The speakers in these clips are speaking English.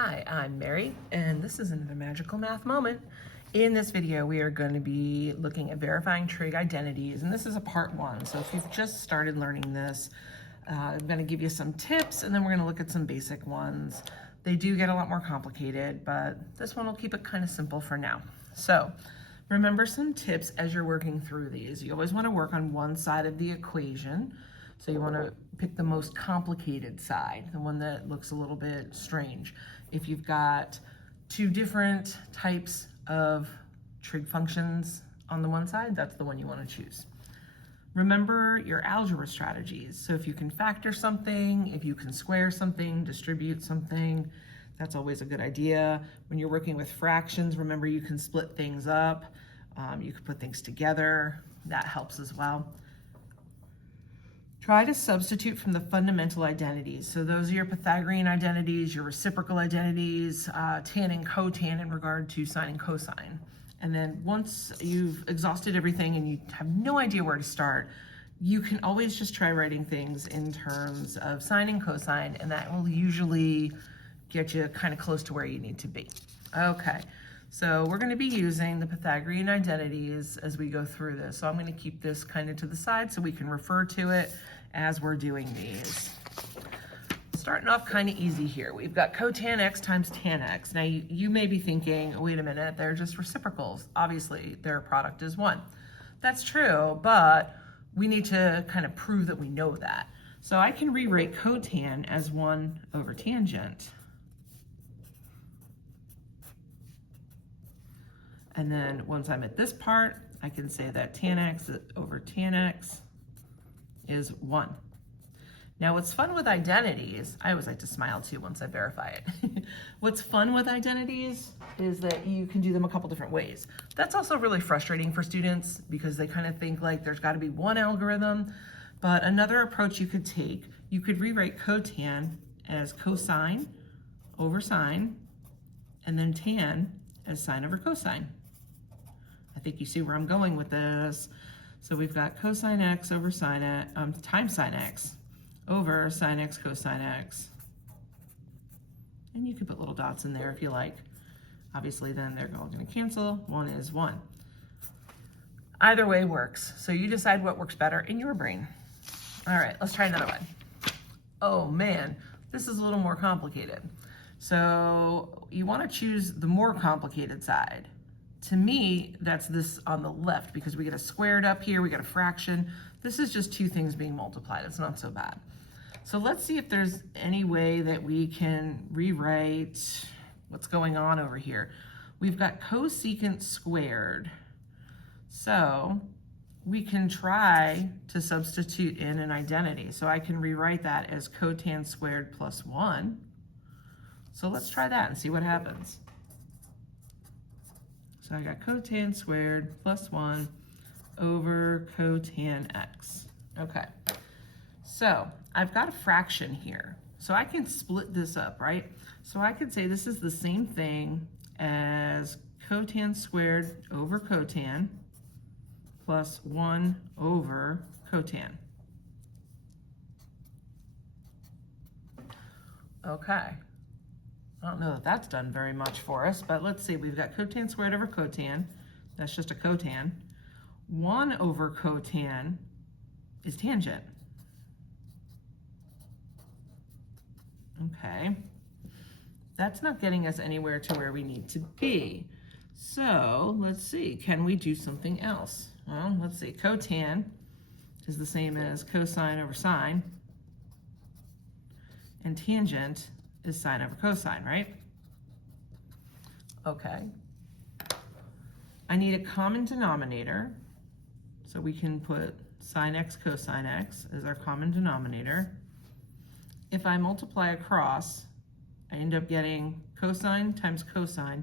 Hi, I'm Mary, and this is another magical math moment. In this video, we are going to be looking at verifying trig identities, and this is a part one. So if you've just started learning this, I'm going to give you some tips, and then we're going to look at some basic ones. They do get a lot more complicated, but this one will keep it kind of simple for now. So remember some tips as you're working through these. You always want to work on one side of the equation. So you want to pick the most complicated side, the one that looks a little bit strange. If you've got two different types of trig functions on the one side, that's the one you want to choose. Remember your algebra strategies. So if you can factor something, if you can square something, distribute something, that's always a good idea. When you're working with fractions, remember you can split things up. You can put things together. That helps as well. Try to substitute from the fundamental identities. So those are your Pythagorean identities, your reciprocal identities, tan and cotan in regard to sine and cosine. And then once you've exhausted everything and you have no idea where to start, you can always just try writing things in terms of sine and cosine, and that will usually get you kind of close to where you need to be. Okay, so we're going to be using the Pythagorean identities as we go through this. So I'm going to keep this kind of to the side so we can refer to it as we're doing these. Starting off kind of easy here. We've got cotan x times tan x. Now you may be thinking, wait a minute, they're just reciprocals. Obviously, their product is 1. That's true, but we need to kind of prove that we know that. So I can rewrite cotan as 1 over tangent. And then once I'm at this part, I can say that tan x over tan x is 1. Now what's fun with identities, I always like to smile too once I verify it. What's fun with identities is that you can do them a couple different ways. That's also really frustrating for students because they kind of think like there's got to be one algorithm, but another approach you could take, you could rewrite cotan as cosine over sine, and then tan as sine over cosine. I think you see where I'm going with this. So we've got cosine x over sine x, times sine x over sine x cosine x. And you can put little dots in there if you like. Obviously then they're all going to cancel. 1 is 1. Either way works. So you decide what works better in your brain. All right, let's try another one. Oh man, this is a little more complicated. So you want to choose the more complicated side. To me, that's this on the left because we get a squared up here, we get a fraction. This is just two things being multiplied. It's not so bad. So let's see if there's any way that we can rewrite what's going on over here. We've got cosecant squared. So we can try to substitute in an identity. So I can rewrite that as cotan squared plus 1. So let's try that and see what happens. So I got cotan squared plus 1 over cotan x. Okay, so I've got a fraction here. So I can split this up, right? So I could say this is the same thing as cotan squared over cotan plus 1 over cotan. Okay. I don't know that that's done very much for us, but let's see. We've got cotan squared over cotan. That's just a cotan. 1 over cotan is tangent. Okay. That's not getting us anywhere to where we need to be. So let's see. Can we do something else? Well, let's see. Cotan is the same as cosine over sine. And tangent is sine over cosine, right? Okay. I need a common denominator. So we can put sine x cosine x as our common denominator. If I multiply across, I end up getting cosine times cosine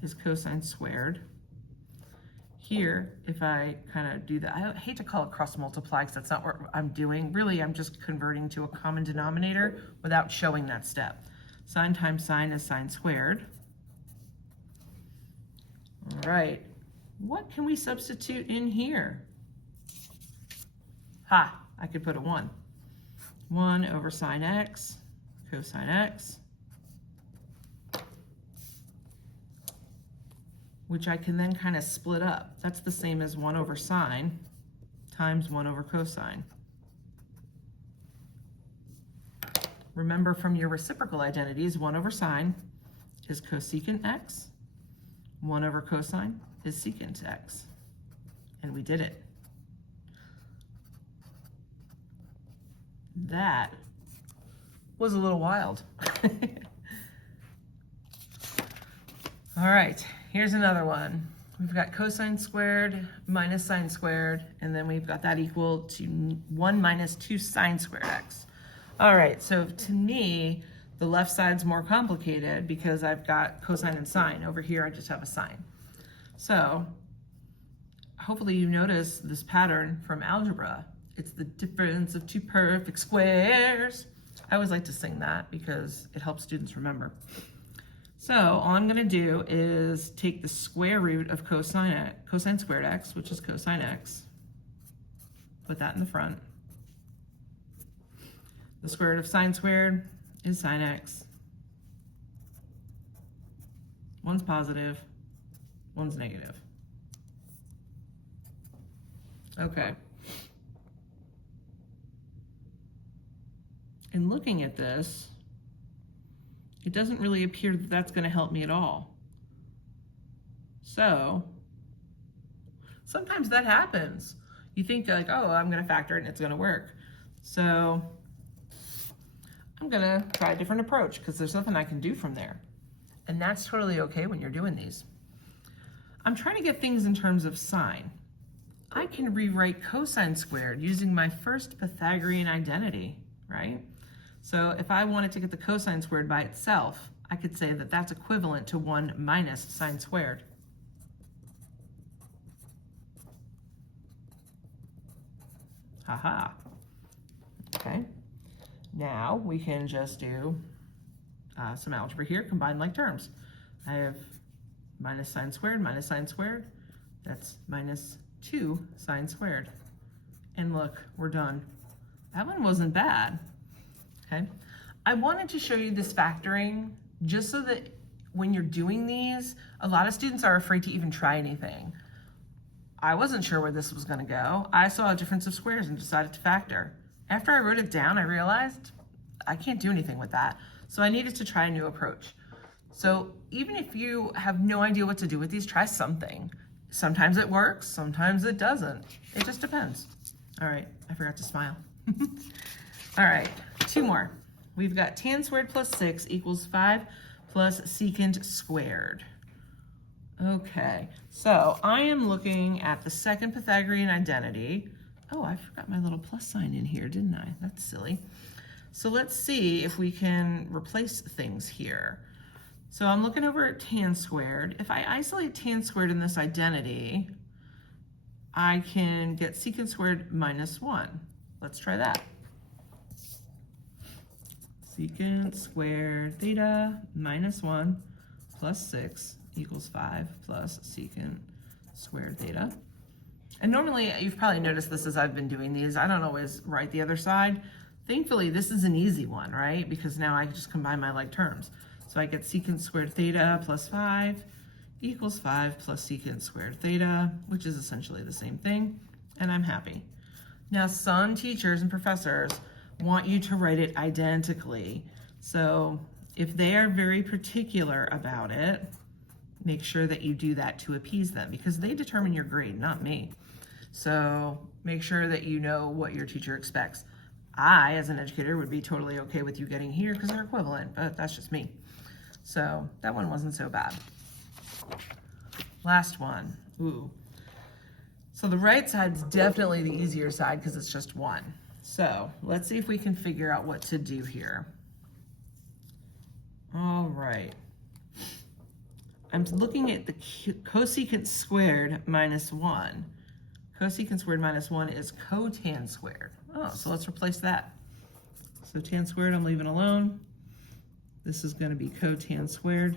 is cosine squared. Here, if I kind of do that, I hate to call it cross multiply because that's not what I'm doing. Really, I'm just converting to a common denominator without showing that step. Sine times sine is sine squared. All right, what can we substitute in here? Ha, I could put a 1. 1 over sine x, cosine x. which I can then kind of split up. That's the same as 1 over sine times 1 over cosine. Remember from your reciprocal identities, 1 over sine is cosecant x, 1 over cosine is secant x. And we did it. That was a little wild. All right, here's another one. We've got cosine squared minus sine squared, and then we've got that equal to 1 minus 2 sine squared x. All right, so to me, the left side's more complicated because I've got cosine and sine. Over here, I just have a sine. So hopefully you notice this pattern from algebra. It's the difference of two perfect squares. I always like to sing that because it helps students remember. So all I'm gonna do is take the square root of cosine squared x, which is cosine x, put that in the front. The square root of sine squared is sine x. One's positive, one's negative. Okay. And looking at this, it doesn't really appear that that's going to help me at all. So sometimes that happens. You think like, oh, I'm going to factor it and it's going to work. So I'm going to try a different approach because there's nothing I can do from there. And that's totally okay when you're doing these. I'm trying to get things in terms of sine. I can rewrite cosine squared using my first Pythagorean identity, right? So if I wanted to get the cosine squared by itself, I could say that that's equivalent to 1 minus sine squared. Haha. Okay. Now we can just do some algebra here, combine like terms. I have minus sine squared, that's minus 2 sine squared. And look, we're done. That one wasn't bad. Okay. I wanted to show you this factoring just so that when you're doing these, a lot of students are afraid to even try anything. I wasn't sure where this was going to go. I saw a difference of squares and decided to factor. After I wrote it down, I realized I can't do anything with that. So I needed to try a new approach. So even if you have no idea what to do with these, try something. Sometimes it works, sometimes it doesn't. It just depends. All right, I forgot to smile. All right, 2 more. We've got tan squared plus 6 equals 5 plus secant squared. Okay, so I am looking at the second Pythagorean identity. Oh, I forgot my little plus sign in here, didn't I? That's silly. So let's see if we can replace things here. So I'm looking over at tan squared. If I isolate tan squared in this identity, I can get secant squared minus 1. Let's try that. Secant squared theta minus 1 plus 6 equals 5 plus secant squared theta. And normally, you've probably noticed this as I've been doing these, I don't always write the other side. Thankfully, this is an easy one, right? Because now I can just combine my like terms. So I get secant squared theta plus 5 equals 5 plus secant squared theta, which is essentially the same thing, and I'm happy. Now, some teachers and professors want you to write it identically. So if they are very particular about it, make sure that you do that to appease them because they determine your grade, not me. So make sure that you know what your teacher expects. I, as an educator, would be totally okay with you getting here because they're equivalent, but that's just me. So that one wasn't so bad. Last one. Ooh. So the right side's definitely the easier side because it's just 1. So let's see if we can figure out what to do here. All right. I'm looking at the cosecant squared minus 1. Cosecant squared minus 1 is cotan squared. Oh, so let's replace that. So tan squared I'm leaving alone. This is going to be cotan squared.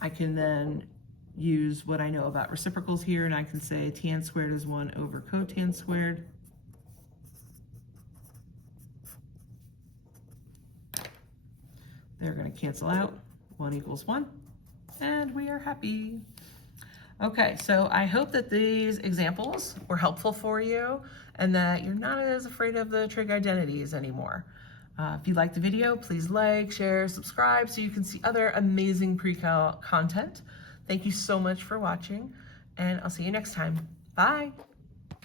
I can then use what I know about reciprocals here, and I can say tan squared is 1 over cotan squared. They're going to cancel out. 1 equals 1. And we are happy. Okay, so I hope that these examples were helpful for you and that you're not as afraid of the trig identities anymore. If you liked the video, please like, share, subscribe so you can see other amazing Precal content. Thank you so much for watching, and I'll see you next time. Bye.